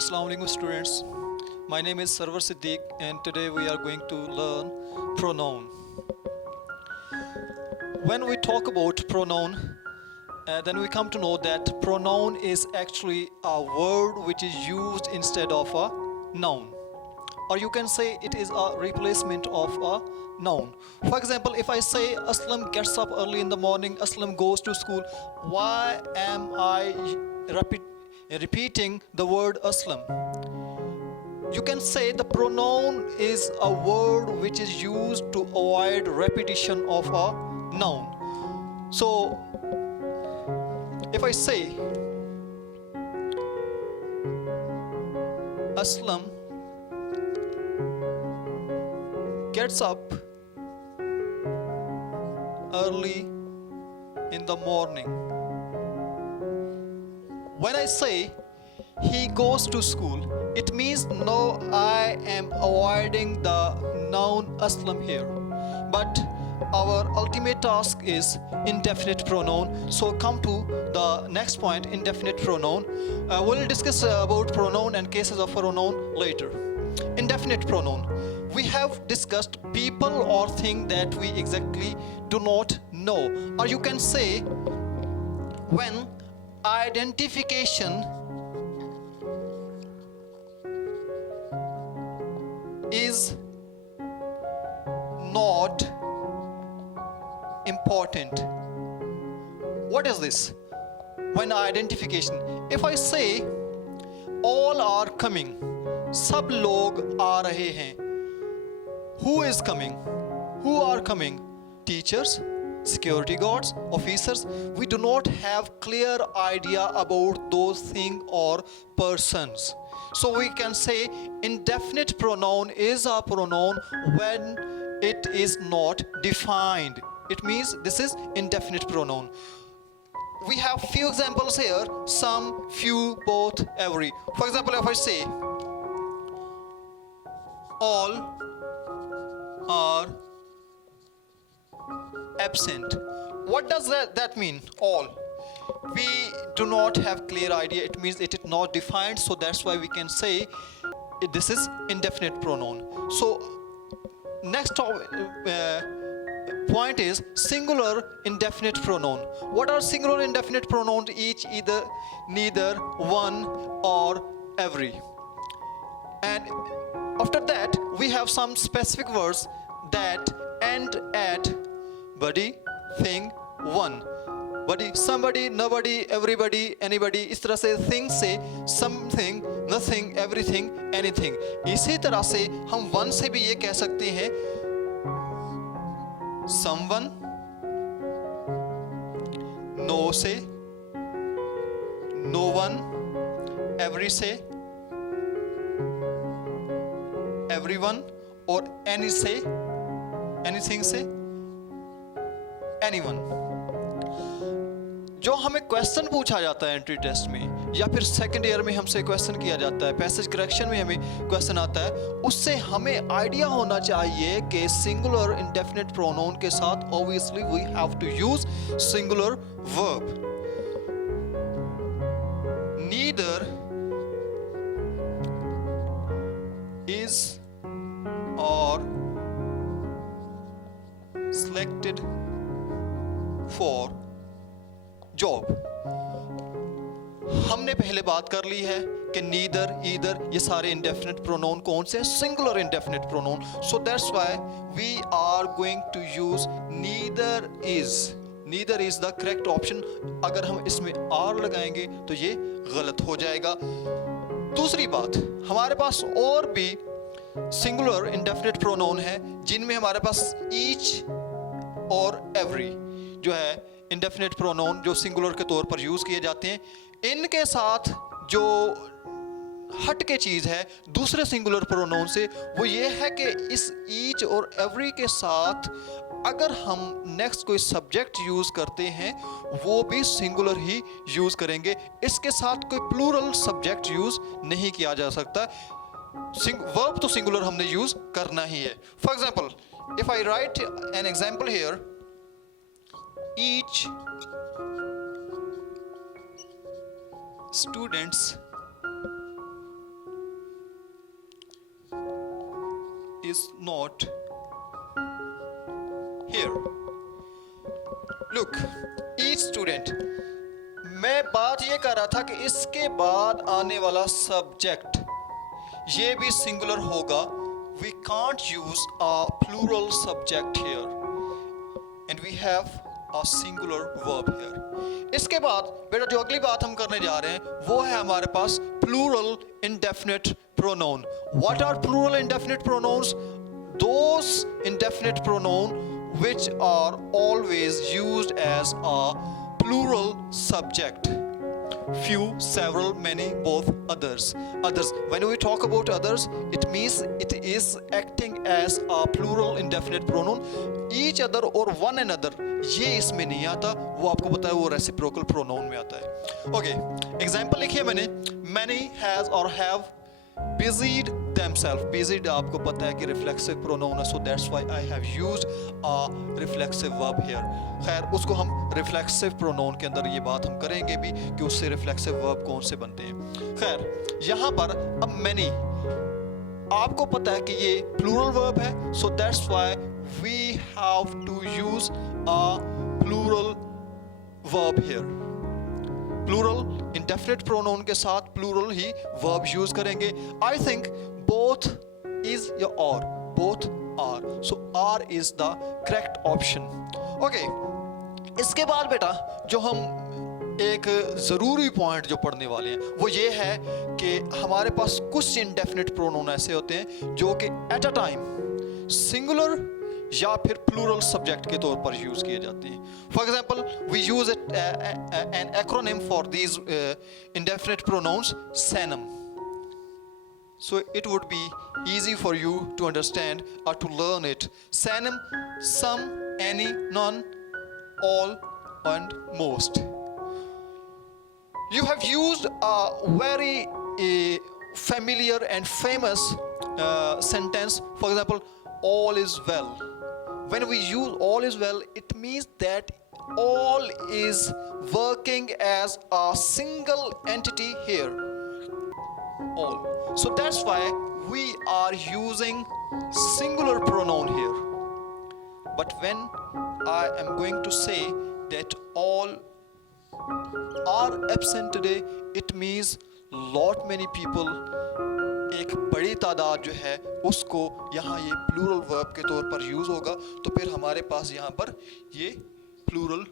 Assalamu alaikum students. My name is Sarwar Siddiq and today we are going to learn pronoun. When we talk about pronoun, then we come to know that pronoun is actually a word which is used instead of a noun. Or you can say it is a replacement of a noun. For example, if I say Aslam gets up early in the morning, Aslam goes to school, why am I repeating the word Aslam? You can say the pronoun is a word which is used to avoid repetition of a noun. So if I say Aslam gets up early in the morning. When I say he goes to school, it means no, I am avoiding the noun Aslam here. But our ultimate task is indefinite pronoun. So come to the next point, indefinite pronoun. We'll discuss about pronoun and cases of pronoun later. Indefinite pronoun. We have discussed people or thing that we exactly do not know. Or you can say when identification is not important. What is this? When identification. If I say all are coming, सब लोग आ रहे हैं. Who is coming? Who are coming? Teachers, security guards, officers. We do not have clear idea about those things or persons. So we can say indefinite pronoun is a pronoun when it is not defined. It means this is indefinite pronoun. We have few examples here, some, few, both, every. For example, if I say all are absent. What does that mean? All. We do not have clear idea. It means it is not defined. So that's why we can say this is indefinite pronoun. So next point is singular indefinite pronoun. What are singular indefinite pronouns? Each, either, neither, one, or every. And after that, we have some specific words that end at body, thing, one. Body, somebody, nobody, everybody, anybody. इस तरह से thing से something, nothing, everything, anything. इसी तरह से हम one से भी ये कह सकते हैं someone, no से, no one, every से, everyone, और any से, anything से, anyone. जो हमें क्वेश्चन पूछा जाता है एंट्री टेस्ट में या फिर सेकंड ईयर में हमसे क्वेश्चन किया जाता है, पैसेज करेक्शन में हमें क्वेश्चन आता है, उससे हमें आइडिया होना चाहिए कि सिंगुलर इंडेफिनिट प्रोनाउन के साथ obviously we have to use singular verb. Neither is or selected for job. हमने पहले बात कर ली है कि नीदर, ईदर, ये सारे इंडेफिनिट प्रोनाउन कौन से? Singular indefinite pronoun. So that's why we are going to use neither is. Neither is the correct option. अगर हम इसमें आर लगाएंगे तो ये गलत हो जाएगा. दूसरी बात, हमारे पास और भी सिंगुलर इंडेफिनिट प्रोनाउन है जिनमें हमारे पास ईच और एवरी जो है इंडेफिनिट प्रोनाउन जो सिंगुलर के तौर पर यूज किए जाते हैं. इनके साथ जो हट के चीज़ है दूसरे सिंगुलर प्रोनाउन से, वो ये है कि इस ईच और एवरी के साथ अगर हम नेक्स्ट कोई सब्जेक्ट यूज़ करते हैं वो भी सिंगुलर ही यूज़ करेंगे. इसके साथ कोई प्लूरल सब्जेक्ट यूज़ नहीं किया जा सकता. वर्ब तो सिंगुलर हमने यूज़ करना ही है. For example, if I right an example here, each students is not here. Look, each student, मैं बात ये कर रहा था कि इसके बाद आने वाला सब्जेक्ट ये भी सिंगुलर होगा. We can't use a plural subject here and we have a singular verb here. इसके बाद बेटा जो अगली बात हम करने जा रहे हैं वो है हमारे पास plural indefinite pronoun. What are plural indefinite pronouns? Those indefinite pronoun which are always used as a plural subject. Few, several, many, both, others. When we talk about others, it means it is acting as a plural indefinite pronoun. Each other or one another, ये इसमें नहीं आता. वो आपको पता है वो reciprocal pronoun में आता है. Okay, example लिखिए मैंने. Many has or have busied themselves. Busied आपको पता है कि reflexive pronoun है, so that's why I have used a reflexive verb here. खैर उसको हम reflexive pronoun के अंदर ये बात हम करेंगे भी कि उससे reflexive verb कौन से बनते हैं. खैर यहाँ पर अब many आपको पता है कि ये plural verb है, so that's why we have to use a plural verb here. Plural indefinite pronoun के साथ प्लूरल ही वर्ब यूज करेंगे. आई थिंक बोथ इज या और, both are, so are is the correct option. Okay, इसके बाद बेटा जो हम एक ज़रूरी पॉइंट जो पढ़ने वाले हैं वो ये है कि हमारे पास कुछ इंडेफिनिट प्रोनाउन ऐसे होते हैं जो कि एट अ टाइम सिंगुलर या फिर प्लूरल सब्जेक्ट के तौर पर यूज किए जाते हैं. For example we use an acronym for these indefinite pronouns, सैनम. So it would be easy for you to understand or to learn it. Sanam, some, any, none, all, and most. You have used a very familiar and famous sentence. For example, all is well. When we use all is well, it means that all is working as a single entity here. All. So that's why we are using singular pronoun here. But when I am going to say that all are absent today, it means lot many people, एक बड़ी तादाद जो है उसको यहाँ ये plural verb के तौर पर यूज होगा, तो फिर हमारे पास यहाँ पर ये प्लूरल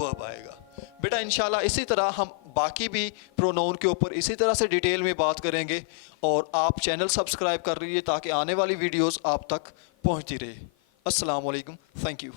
वर्ब आएगा. बेटा इंशाल्लाह इसी तरह हम बाकी भी प्रोनाउन के ऊपर इसी तरह से डिटेल में बात करेंगे. और आप चैनल सब्सक्राइब कर लीजिए ताकि आने वाली वीडियोस आप तक पहुंचती रहे. अस्सलाम वालेकुम, थैंक यू.